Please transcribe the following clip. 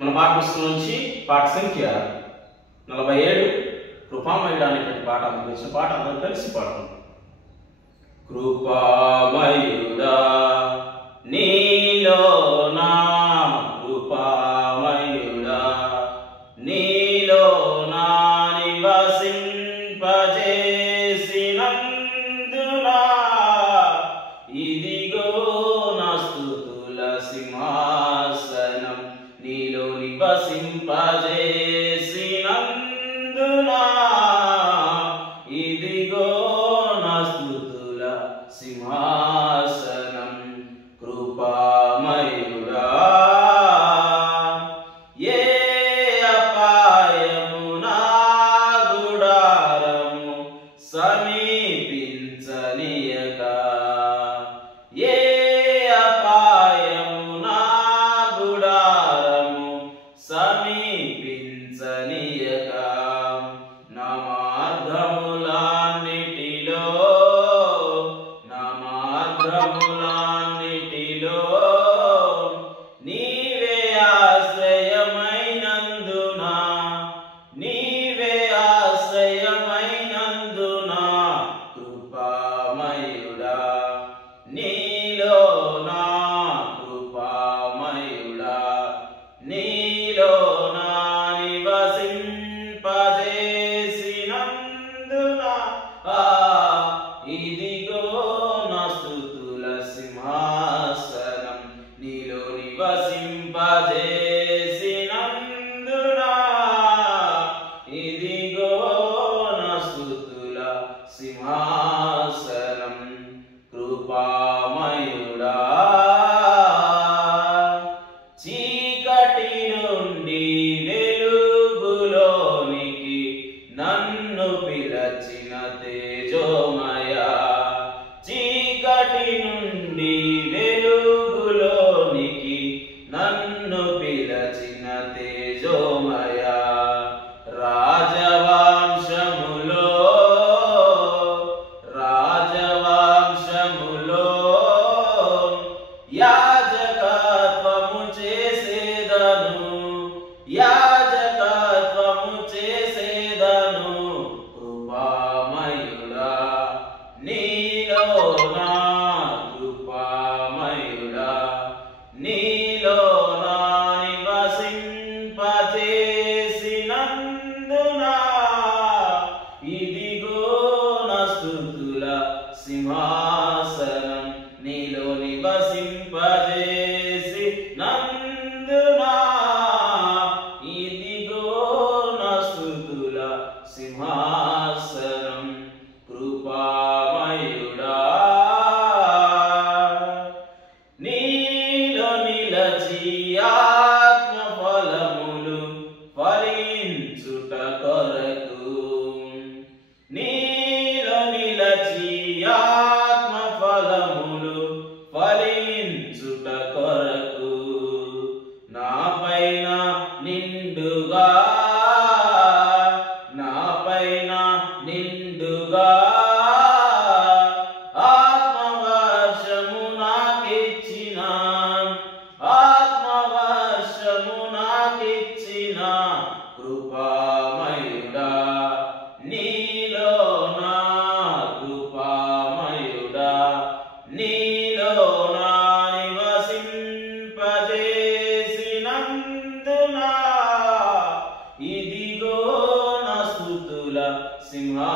మన పాఠపుస్తకం నుంచి పాఠ సంఖ్య 47 కృపామయుడా అనేటువంటి పాట అందించిన పాట అందరూ కలిసి పాడుకుందాం. కృపామయుడా నీలో నా కృపామయుడా నీలో నా నివసింపజేసినందునా ఇదిగో నా స్తుతుల సింహాసనం నీలో నివసింపజేసినందునా ఇదిగో నా స్తుతుల సింహాసనం. కృపామయుడా ఏ అపాయము నా గుడారము సమీపించనీయక ఏ అపాయము నా గుడారము సమీపించనీయక నా మార్గములన్నిటిలో నీవే ఆశ్రయమైనందునా నీవే ఆశ్రయమైనందునా కృపామయుడా నీలో నా కృపామయుడా నీలో నా నివసింపజేసినందునా ఇదిగో నా స్తుతుల సింహాసనం నీలో నివసింపజేసినందునా ఇదిగో నా స్తుతుల సింహాసనం. కృపామయుడా చీకటి నుండి వెలుగులోనికి నన్ను పిలచిన తేజోమయ చీకటి నుండి వెలుగులోనికి నన్ను పిలచిన తేజోమయ రాజవంశములో యాజకత్వము చేసేదను యాజకత్వము చేసేదను కృపామయుడా నీలో నా కృపామయుడా నీలో నా నివసింపజేసినందునా ఇదిగో నా స్తుతుల సింహాసనం నీలో నివసింపజేసినందునా ఇదిగో నా స్తుతుల సింహాసనం. కృపామయుడా నీలో నిలచి ఆత్మ ఫలములు ఫలించుట కొరకు నీలో నిలచి ఆత్మ ఫలములు ఫలించుట కొరకు నాపైన నిండుగా ఆత్మవర్షము నాకిచ్చిన కృపామయుడా నీలో నా కృపామయుడా నీలో నా నివసింపజేసినందునా ఇదిగో నా స్తుతుల సింహా